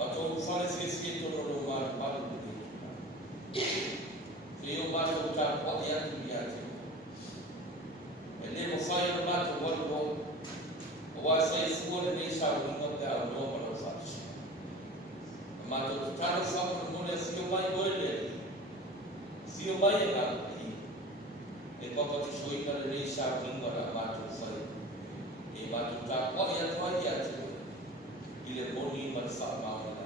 Bato fale sisi to no mar mar ni. Yo bato ta kwa ya tu. Ene mo fai no bato wo wa sai fuori nei sa un da no lo faccio. Ma to ta sa no ne si mai goile. Si mai ka e poco ti sui per nei sa un da bato fai. E bato ta kwa ya tu. Ile boni man sa ma na.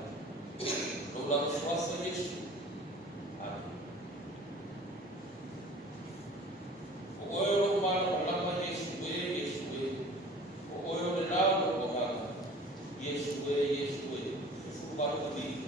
Lo la sua se Yesu. Oyo malo lama Yesu oyo le lalo ko maka Yesu Yesu baru di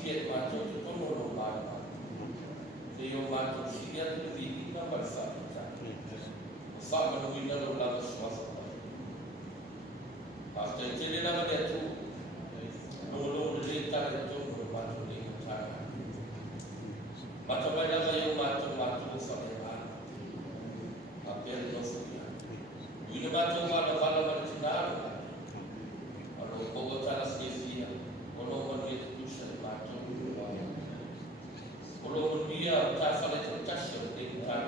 siya mato to tono no mata. Leo mato siya to di na barsa. Sa manuina lo la swasa. Hasta tele la dia tu. No le ta le to no mato le ta. Mato ba la yo mato sa ya. Apel no siya. Ina mato wala wala martinado. Alo ko ta la siya. Ono mo ni tu sa mato. Ono dia ta fa le ta sa de ta.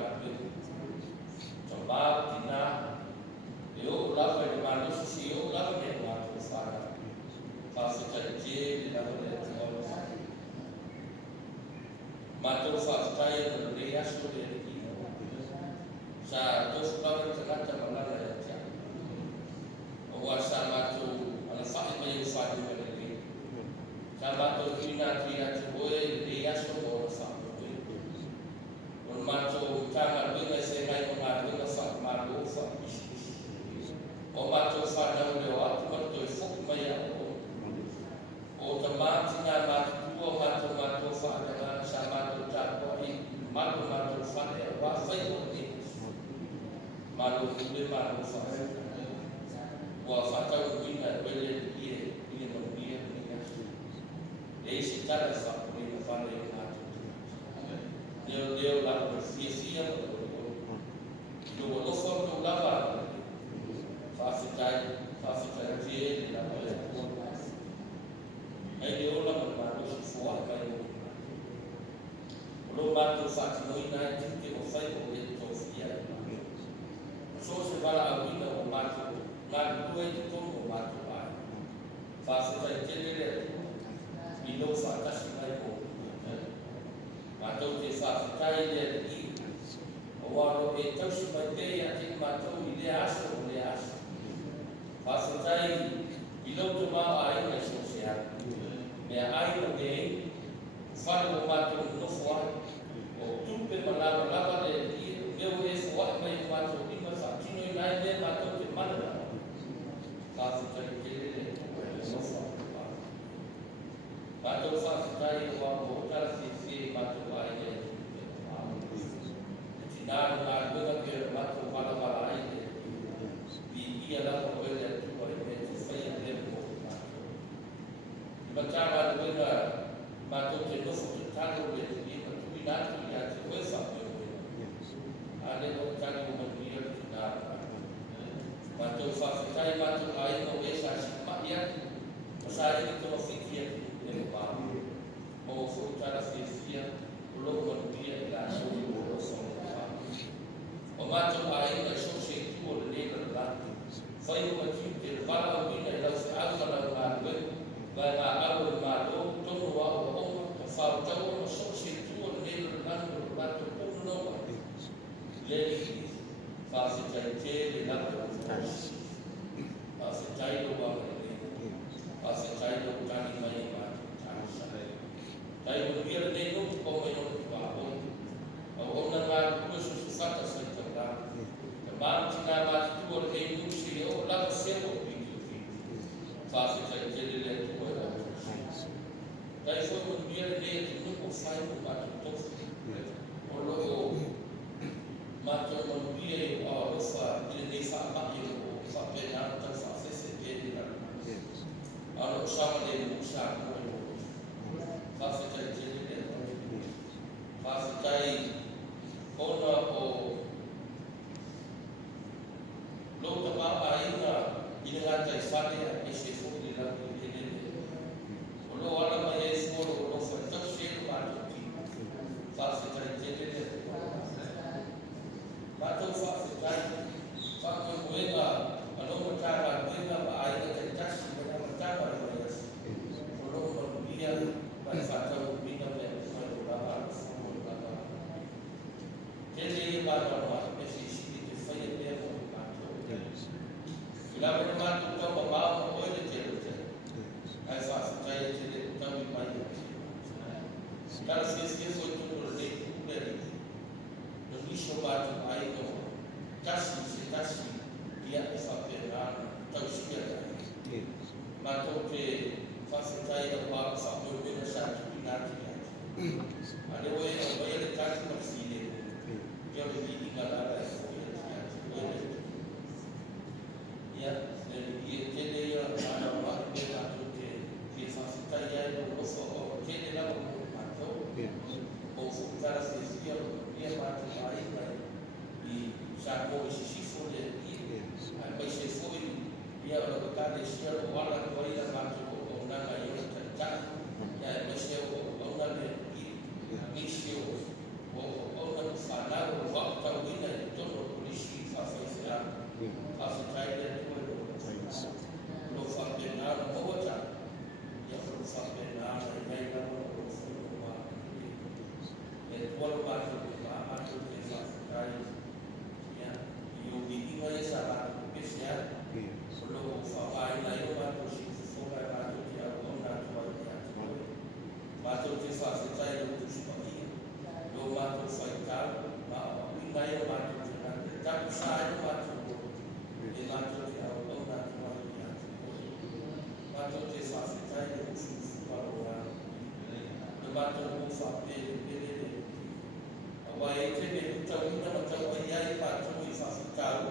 Sebab tina yo lava de malu si yo lava de malu fara fase kerja di dalam level malu fase kaya de ya sudah di sa dos lava telah termalah ya awasa malu ala fase bayu fase beri sa malu tina cuboy de ya sudah sa malu tangan dengan sengai mengalir sa malu sa o mato fa na le o atu mato e foku mai o tamati na mato fa na sa mato ta ko i mato fa e wa fa i o ni mato le mato fa wa fa ta o ni na wele i no ni e si ta sa ko ni fa le mato Deo la sia lo lo fa no la fase dia la olha aí deu lá no se for vai o mato faz no ina que o faz o to fia só se vai a vida o mato lá do é todo o mato vai fase dia e não faz assim vai o mato que faz dia e o aro e tão se vai ter a que mato e acho Pasal bila tu mau air na sosial, dia air lagi, falo mato no fua, o tu pe malaba de dia o fua mai mato di masa kino ina dia mato de mana, pasal jadi no fua, mato pasal wa botar si mato air, tidak ada que mato pada air, dia lah Bacaba de ver mato que no fue tanto de cuidado y ya se fue sabiendo. Ale no tanto como dia de nada. Mato faz mato aí não é assim, mas o sai que não fica de mal. Ou foi para a fisia, o logo no dia da sua evolução. O mato aí na sua sequência de negro lá. Foi uma tipo de fala o dia da sua alma na vai a água mato todo o ao falta o socio tudo nele lá no lado todo não ele faz de lá faz do barro faz do cani mai mato do dia de novo como eu não vou na mar coisa se fata se tocar mas na mar tudo ele não se eu lá você faz de Daí foi um dia dele, nunca sai do mato todo. O logo mato no dia, o fa, ele fa maio, o fa penar, então fa esse dele lá. A lo chama de musa, fa se tá dele, fa se tá aí, o logo ba ainda, ele já tá fazendo esse fogo de lá dele. O logo ela vai o foi tão cheio mato aqui, fa se tá dele. Mato fa se tá, fa com ela, a longo cara, ela ainda tem taxa, ela tá para isso. O logo no dia vai fazer o vida dele, vai lá para ele vai lá, esse espírito foi eterno mato. E lá no mato tão mal, olha dele. Aí faz, tá ele tão mais. Cara, se esquece foi tudo dele. No lixo mato aí no casi dia essa pegar tão cheia. Mato que faz tá aí no papo, sabe o que nessa Ale o e o e le kasi ma sile. Yo le di ngala la so ya. Ya, le di te le ya ana ma me la to ke sa sta ya lo so o ke le la ko ma to. O fu ta se sia ya ma to ai mai i sa ko si fo le i ai se fo ya lo ka de sia lo wala ko ia ma to ko na ga yo ta ya me se o na le i si o na fa na o wa ta wi na to no polisi fa fa ya fa fa trai de to lo fa de na o ta ya lo fa de na ya ya lo fa ma e to lo ma to ma to de fa trai ya yo vi ni ya sa la ke sia lo fa va na yo ma to si fo ga ma to ya o na to ya ma to te fa trai lo tu si lo mato fai calo, ma prima io mato giocare, capo sai io mato e mato che ho una tua mato che fa fai le su parola, lo mato non fa bene, ma è che ne tutta una volta che hai fatto mi fa calo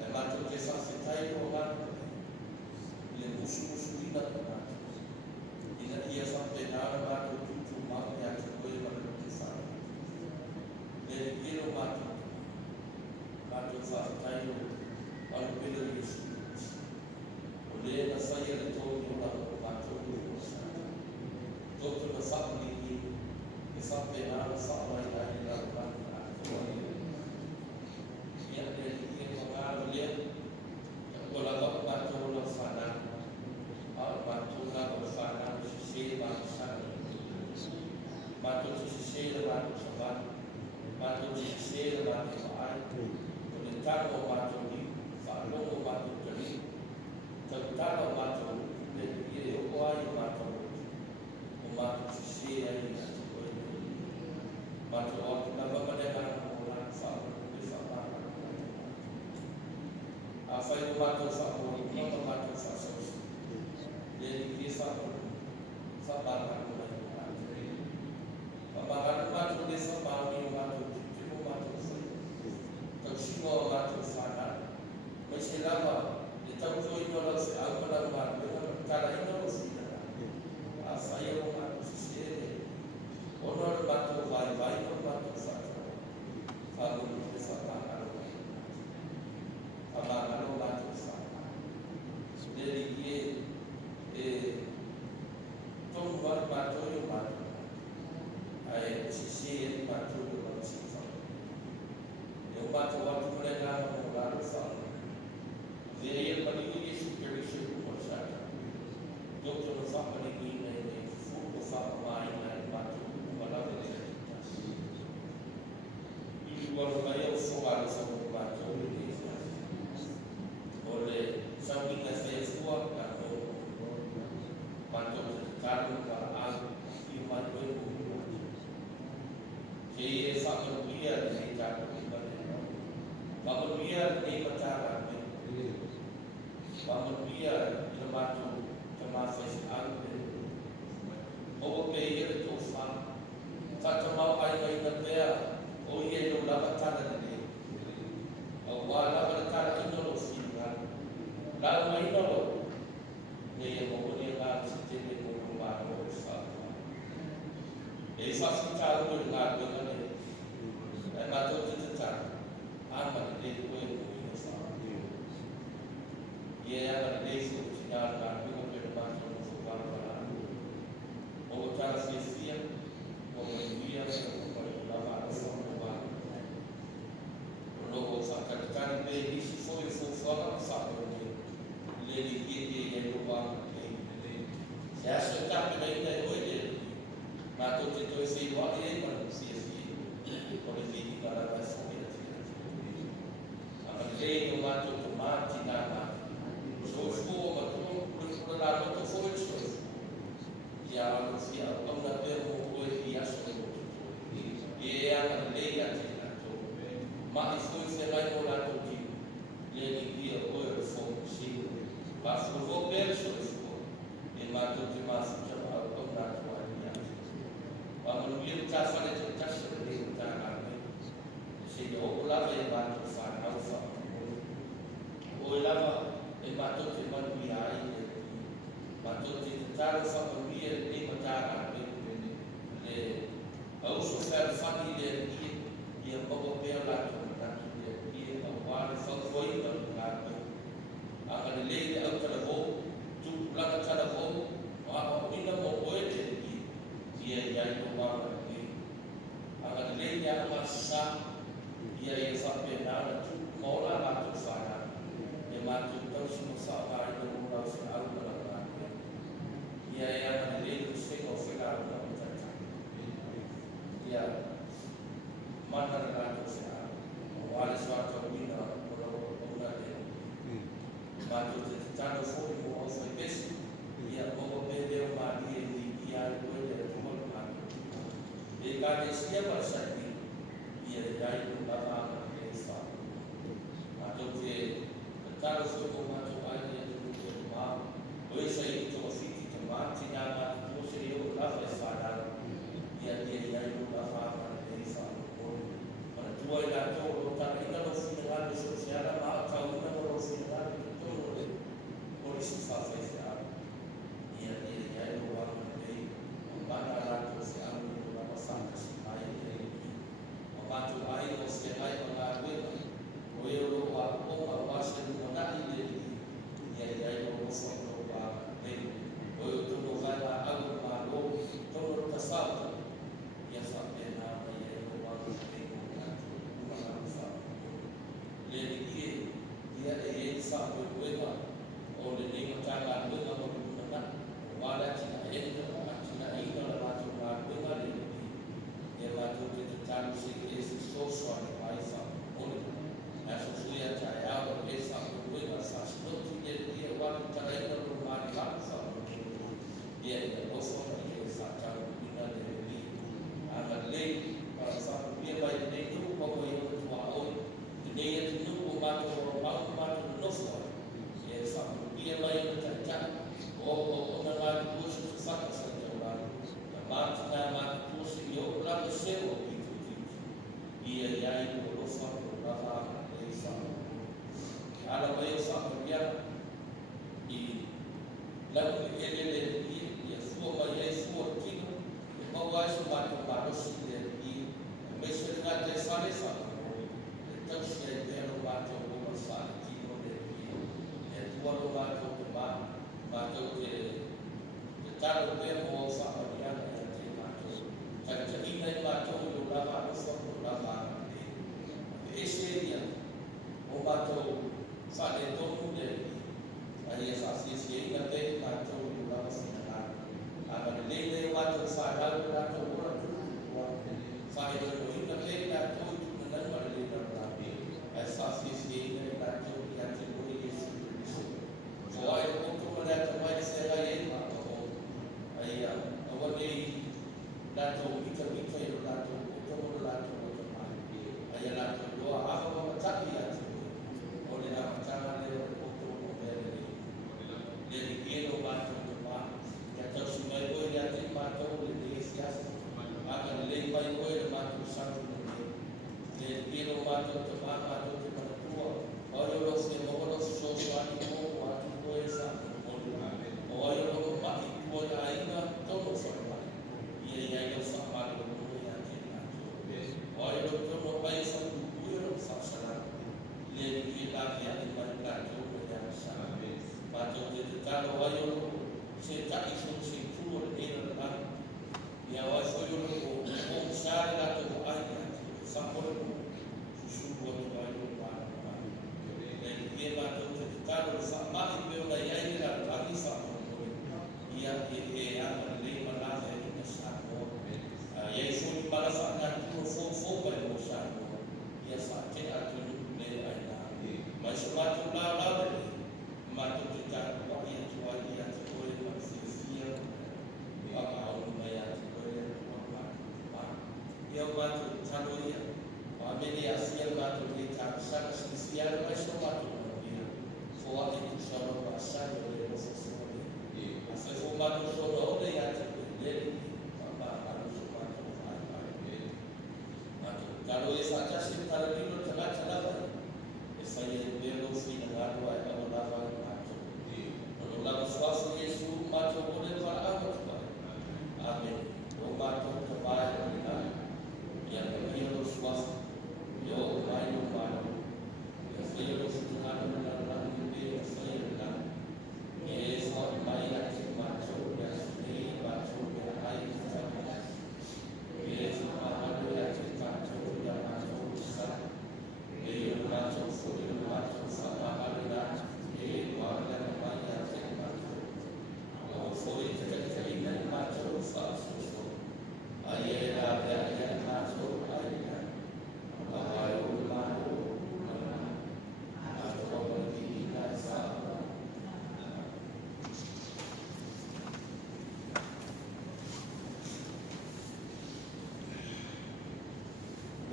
e mato che fa fai lo mato le muscoli su la mato in la via fa penale mato tutto ma mi ha quello che fa nel vero mato fa taio al quello di o le la fai le togli la mato tutto lo fa di che fa penale fa mai dai la mato e nel che magari le con la mato lo fa al mato lo fa si va mato si sera mato si sera mato ai con il capo mato lì fa lungo mato lì tantano mato nel dire o ai mato o mato si sera lì mato la mamma ne ha una fa mi fa a fai un mato fa un mato fa nel che fa barra Mabaran mato desa maui mato tipo mato foi. Tau simo mato fana. Mas se lava de tau foi no la se algo la mato cara ino lo fina. A saia o mato se honor mato vai no mato fata. Fago de fata aro. Amaga no mato fata. Dele que tom mato yo mato. Ai si mato lo si fa. Eu mato o outro legal no lugar do sal. Veio para ninguém se permitir por chata. Doutor não fala para ninguém nem fogo fala mais nem mato uma lá de e quando vai eu falar sobre o mato olhe sabe que é sua mato caro para água e o mato que fa dia ni ta ko ba ko dia ni mata ra ba ko dia ni ma tu ta ma fa al o pe ye to fa ta ta ma ai ai na pe o ye no la ba ta na ni o wa la ba ta ni no lo si la mai no lo ne ye mo ni la si te ni mo ba ro fa e fa si ta lo la do na mato tita ama de ko e sa ye ama de so tina na ko ko de mato so ba ba o ta se sia o dia ko la ba so ba lo ko sa ka ta be ni si fo fa le di ye lo ba se aso ta pe de ko de mato tito e si wa e ma si por el día para la salida. Amanhã eu mato tomate na sou escola, por lá não tô foi isso. Já não se a não dá tempo o que ia ser. E é a maneira que na to. Mas foi se vai por lá do dia. Ele dia o eu foi sim. Mas eu vou ver isso. E mato de massa já não na tua. dia ni matara le also fer fani le dia poco pe la tu dia awal fa foi la akan le au kala ho tu la kala ho wa ina mo oete dia ya no wa akan le ya masa dia ya fa pe na tu mola la tu fa ya ma tu tau semua sa pa no la sa au kala ia akan le tu se ko fe la ia mana la tu sa wala sa ta wina ona le matu te tano foi mo foi besi ia mo pe de ma di ia ko de mo ma e ka de sia pa sa ia dai ko ta ma e sa matu te tano foi mo ma to ai de ko ma o e sai to fi ti ma ti na ma to se yo la fa sa da ia ko ta ma e sa ko ma tu ai la to ta ina no fi na de social ma ka una no fi na se fa festa ia no wa nei ma la to se a no la pasata se ai nei o ma tu ai o se ai o la wena o e o wa o ma se no na i ia no so no wa nei o tu no vai la a ma lo to no ta sa ia sa pena ia no wa nei o na sa le ia e sa o wena o le nei matanga luga mo na wala tina e tina e no la matu ma luga le e matu te tanu se ke se so so ai fa o le na so suia ta ya o le sa o luga sa no ti e wala ta e no ma ka sa e o so e sa ta ina le ni ana le pa sa e vai nei tu ko ko e tu a o nei e tu ko ma to ma no so sa ia mai ta ta o na la tu se fa ka sa te ora na ma na ma tu se yo la se o ia ia i o fa o la fa e sa ala mai sa ia i la ele ia fu mai e fu ki no ma wa su ma to pa lo si de i me se na te sa le sa ta se de no ma to o sa ki no de quando va a ma te talo pe mo fa ya te ma ta ina ma to yo la va so la va e se dia o ma to fa de to mu de ai fa si ina te ma to yo la va si na a le wa to fa la to wa fa de to ina te la to na ma le na ai fa si ina la to ya te mo ni Why don't that why say I am ai a ni la to ita la to la to ai la to do a ha ta ki ya o le na ta le o le ni no ma to ma ya ta su mai ko ya ti ma to le sia a ka le mai ko ma to sa to le no ma to ma to o yo lo se mo lo so so ani mo esa o ai o ma i ko ai na to no so ma ia ia sa ma lo ko ya te na o ai o to no pai sa ku yo sa sa le ni la ya ni ma la to ko ya sa ma to te ta lo ai o se ta i so se tu o le na ia o so yo ko sa la to ai sa ko su ko ai o ma ia ma to te ta lo sa ma i pe o ia i la la ni sa ia ana le ma la e na sa ko ia so ni para sa na tu fo ba no sa ko ia sa te a tu le ai na ma so ma tu la ma tu te ta ko ia tu ai ia tu ko e ma si ia pa o ma ia tu ko e ma ia ma tu ta lo ia ma me ia si ma tu te ta sa si ia ma so ma tu o ate tu solo passato le cose sole a se fumato solo le ate le ma lo so ma calo e faccia se calo no te la e fai il vero fino a qua e non la va ma non la fa su Gesù ma to vuole fare altro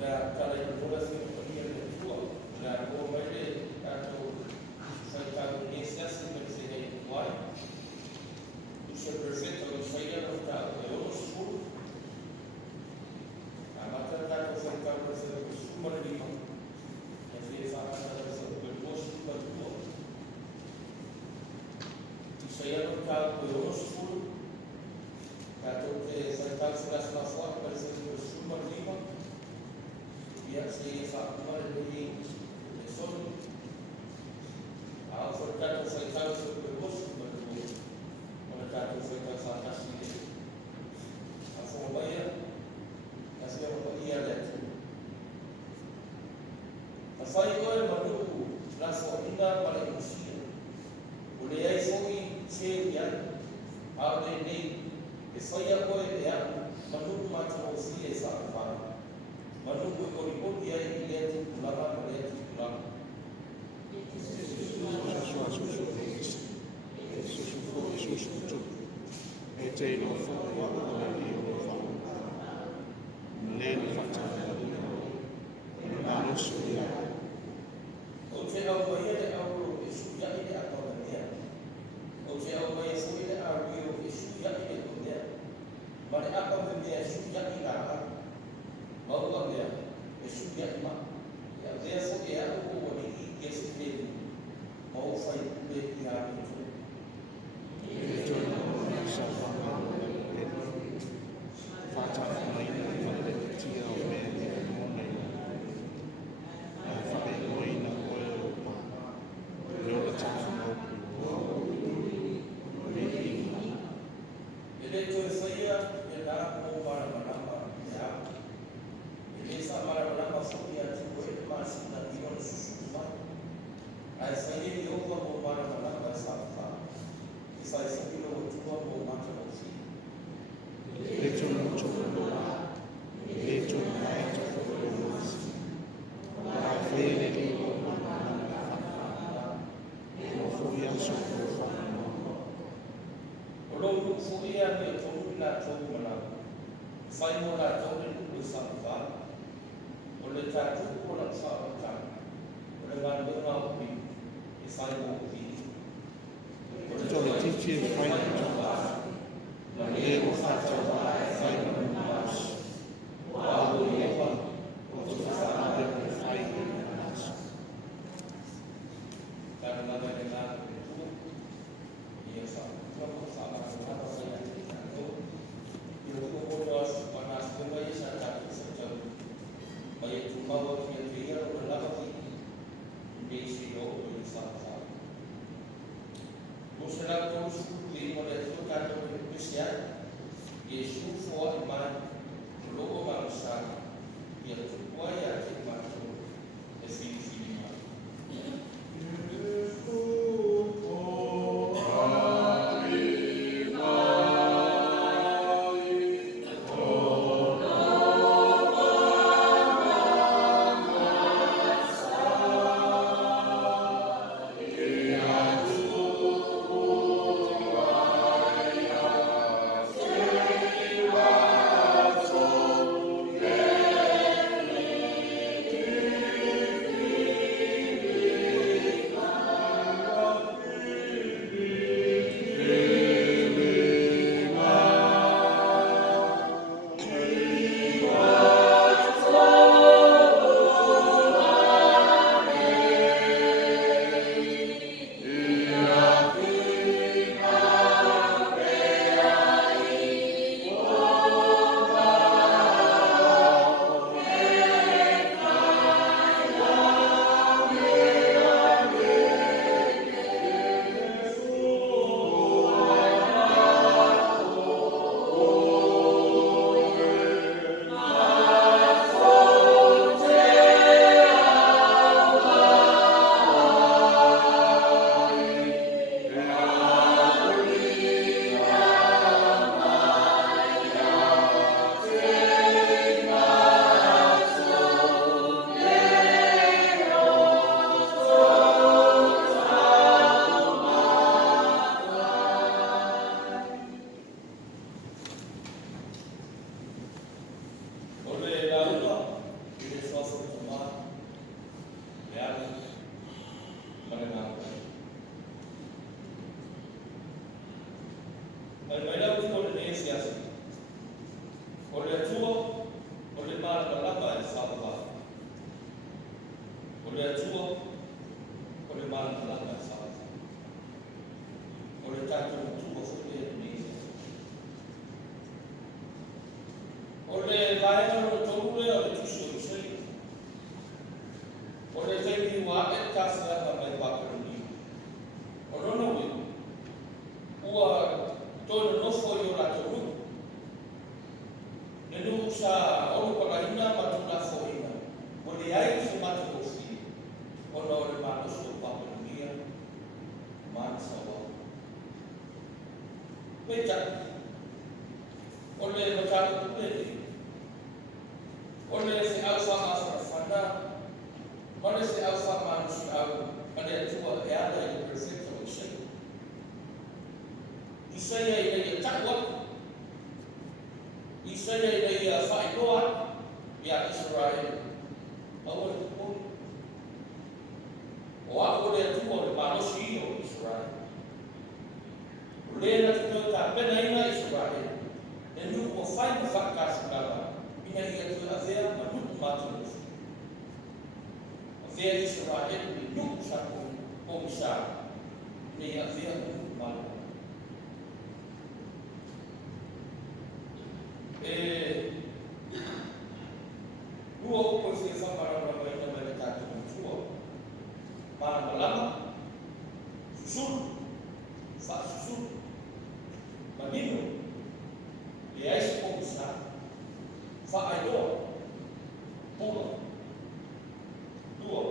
na tala i mora si o ia le tua na ko mai le ato sai ta ni sa se me se nei wai tu se perfetto lo sai ya no ta e o su a mata ta ko sai ta ko se ko su mora di ma e se fa ta ta se ko ko su pa tu tu sai ya no ta ko e o su ta to te sai ta se las na fo pa se ko su mora di ma biar saya fakir dari esok, aku berkata saya tahu sebelum berdua, berkata saya tahu atas ini, aku bayar, kasih orang dia lihat. Apa itu yang baru, langsung indah pada usia, boleh ai foi sekian, ada ini, saya boleh lihat, menurut macam usia saya faham. Menunggu koripoti ai dia tu lama pada tu lama. Oce au mai le au isu ya ile apa dia. Oce au mai fu ile au isu ya ile dia. Mane apa dia isu ya ile mau dia isu dia ma ya dia fu ya ko ni ke se te mau fai le ya ni O le vaenga no tolu le o le tusi o sei. O le teimi ua e kasi anga mai pakaruni. O rono ui. Ua tono nofo i o la tolu. Le nuku sa ono palaina ma tuna foina. O le ai se mata o si. O na o le manoso o pakaruni. Mana sa wa. Peta. O le mataka kupele. O le se au whanga whana. O le se au whanga manusi au. Ma le atua e ala i le perfecta o sei. I seia i nei a takwa. I seia i nei a whailoa. I a Israel. Au e kuponi. O ako le atua o le manosi i o Israel. O le na te tau ta pena ina Israel. E nuku o whai ma whakasi kama. Ina i atu a vea ma nuku mātunu. A vea Israel ni nuku sako o misa. Nei a vea nuku mātunu. Rua upo i whia whamarama mai na mai tātou mtua. Mana malama. Susuru. Wha susuru. Manino. Le aise o misa. Whaailoa. Pola. Lua.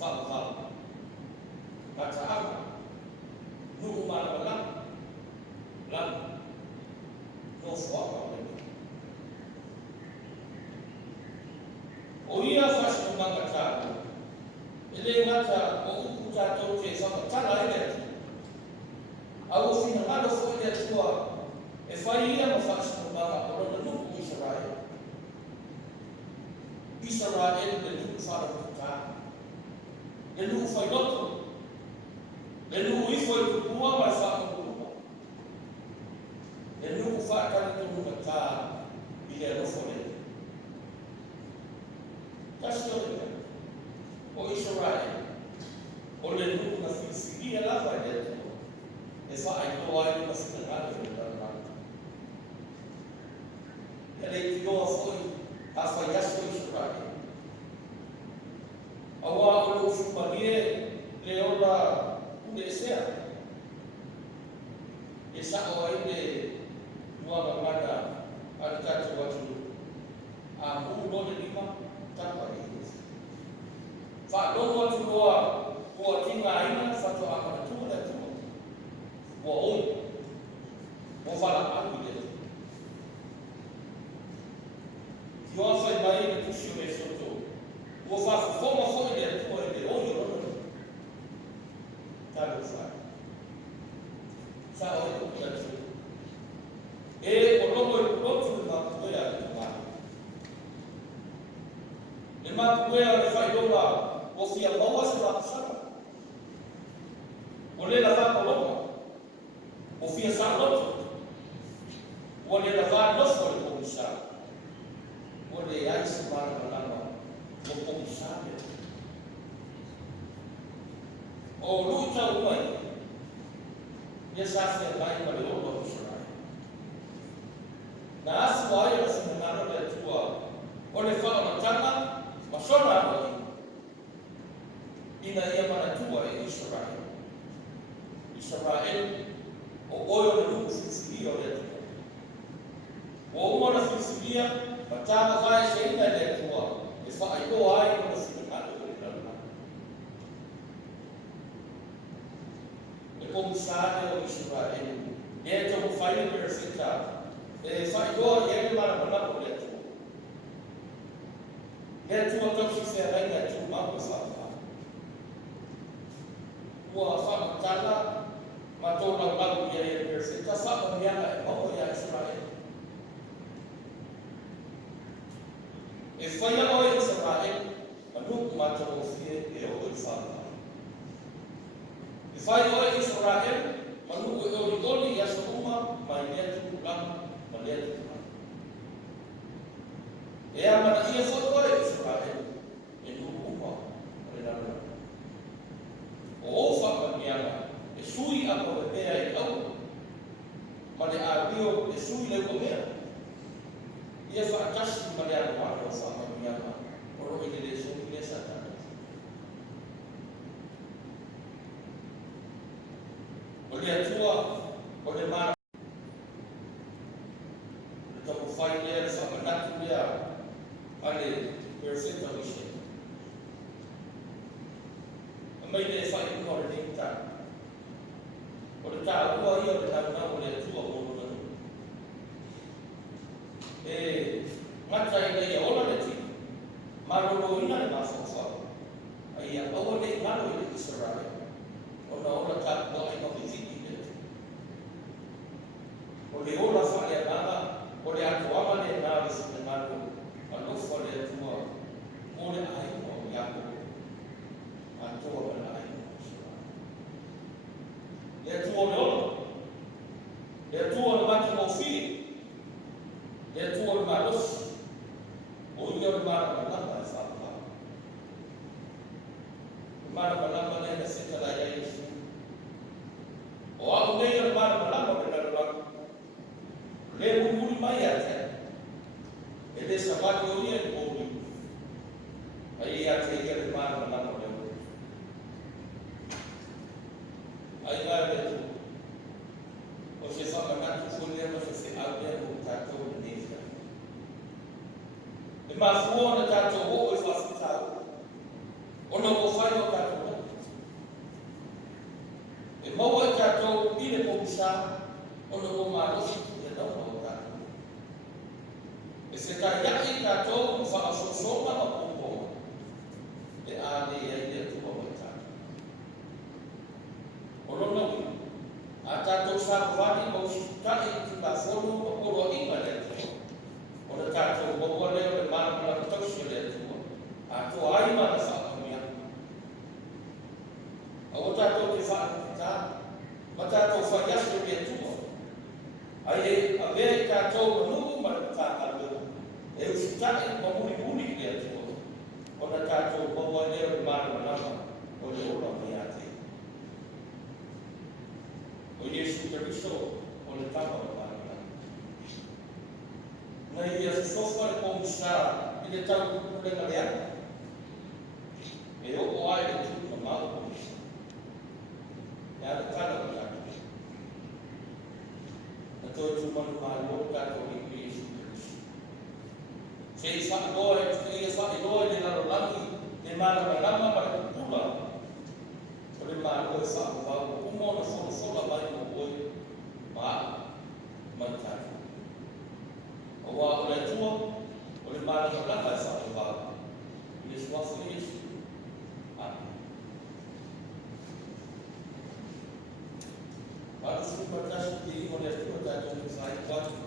Whaawhala. Mataaga. Nuku mana malama. Lama. No whaka o o ia whasino manga tāku. E le ngata o upu tātou te whakatala e atu. Au o whina ngalo fo i atua e whai ia ma whasino manga o rona nuku Israel. Israel le nuku wharakutā. Le nuku whai loto. Le nuku ifo i kupua mai whakakurua. Le nuku whakari tonu tā i le rofo le. Kasi o Israel, o le nuku na whiwhiria lawa i le atua. E whaailoa ai ma whingangata o le taranata. E le tioa foi a whai aso Israel. Awa o le ufumarie le ola ule esea. E sao ai le nuanga mana a le tatu atu. A muu lone lima tapa i esi. Whaalogo atu roa kua tinga aina whato a mana tua le tua. Wa oi. Wa whala aku le tua. Ki oa whai mai le tusi o le soto. Wa whafufoma hoi le tua e le oi o rono. Tālo whai. Sa oi kuki atu. E o logo e kulotu le makutoia le tua. Le makutoia le whai lola o fia maua se la kusara. O le la whakologa. O fia sa loto. O le la whanofo le komisa. O le aise mara malama o komisa le. O luta umai. Ia sa fia mai ma le olo Israel. Na asu ai o sinangano le atua. O le whakamatanga ma sona ai. Ina ia mana tua e Israel. Israel o oio le luku whiwhiria o le atua. O umana whiwhiria, ma tāma vai se ina le atua, e whaailoa ai o le whiwhikata o le lalana. E komisane o Israel, e tomo whaile perfecta, e whaailoa i ene mana mana o le atua. Le atua tausi whea reina e tu mamu whaaka. Ua whaakatala, ma tōna lau i ene perfecta, whaakamianga e mau i a Israel. E whaia o Israel, ma nuku mātou o fie e o i whaaka. E whaia o Israel, ma nuku e o i toni i aso uma, ma i lea tuku lama, ma lea tuku lama. E a mana ia whaia o Israel, e nuku uma, ma le nana. O whaakamianga, e sui ako e pēa i au, ma le a rio e sui leu o mea. ia whaatasi ma le anu anu o whaamanuiama o roi le soki le satana. O le atua o le mana le tapu whai lea le whamanatu lea a le perfecta mission. A mai le whai ua le ningta. O le tā ua ia le nau o le atua o le ngata i le ola le tiki. Maroro ina le mawhawhau. Ai a aua le ngaro i le Israel. O na ola tā ua i mawhitiki le tiki. O le ola whale a nana, o le atu ama le nāre si le ngaro, a lofa le atua, o le aino o Iapo, a toa le aino o Israel. Le atua le ola, le atua le mati mo fii, le atua le malosi, o ia le mara malama e whapapa. Le mara malama le na seta la ia Yesu. O au nei le mara malama le nalulaku. Le umuri mai a te. E le sabati o ia le mouri. Ai ia te ia le mara malama le uri. Ai ngā le tu. O se whamanatu fulia ma se au lea o tātou le nefia. E mafua na tātou o e whawhitau. O na o whai o tātou. E maua e tātou i le pomisa, o na o mārosi ki e nau o tātou. E se tā iai tātou o whaasosonga ma pompo. E āne e ai tua o tātou. O lona ui, a tātou whakawani mo si kai ki ka whonu o koro inga le tua. O na tātou maua leo le māna la tausia le tua. A tua ai mana whakamia. A o tātou te whakamita, ma tātou whaiasu le tua. Ai e a vea i tātou manuku ma le tātou. E usitai ma muni muni le tua. O na tātou maua leo le māna manama o le ola mi a te. O Yesu Keristo o le tama o māna. Na ia sofa le pomisa i le tau kukurenga lea. E o ai le tuku na mau pomisa. E a le tana o tātou. Na toi tu manu maa lo tātou i kui Yesu Keristo. Se i whakadoa e ia whakadoa e le laro langi le māna manama ma le kukula. O le maa lo e whakawau o umona whola mai mo oi maa tātou. O wā o le tua, o le māna manama e whakawau. I le suafu Yesu. Amen. Wātu suku patasi te ingo le tua tātou me whai wātu.